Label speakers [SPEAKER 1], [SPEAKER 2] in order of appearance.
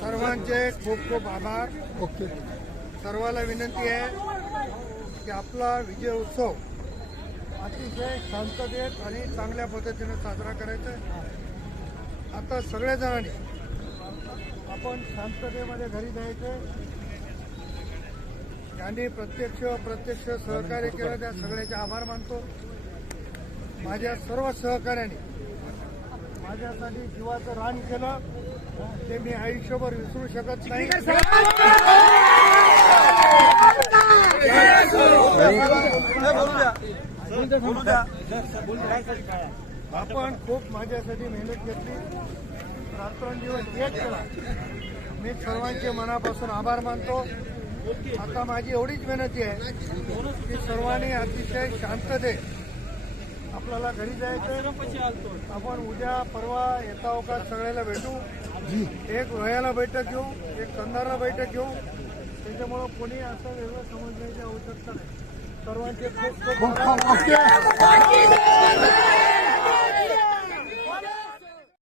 [SPEAKER 1] सर्वांचे खूप खूप आभार
[SPEAKER 2] ओके
[SPEAKER 1] सर्वाला विनंती आहे की आपला विजय उत्सव अतिशय शांततेत आणि चांगल्या पद्धतीने साजरा करायचा आहे. आता सगळ्या जणांनी आपण शांततेमध्ये घरी जायचं ज्यांनी प्रत्यक्ष अप्रत्यक्ष सहकार्य केलं त्या सगळ्याचे आभार मानतो. माझ्या सर्व सहकार्याने माझ्यासाठी जीवाचं रान केलं ते मी आयुष्यभर विसरू शकत नाही. आपण खूप माझ्यासाठी मेहनत घेतली. रात्रंदिवस एक केला मी सर्वांचे मनापासून आभार मानतो. आता माझी एवढीच विनंती आहे की सर्वांनी अतिशय शांततेत आपल्याला घरी जायचं आपण उद्या परवा येता अवकाश सगळ्याला भेटू. एक वयाला बैठक घेऊ एक कंधारला बैठक घेऊ. त्याच्यामुळं कोणी असं वेगळं समजण्याची आवश्यकता नाही. सर्वांचे खूप खूप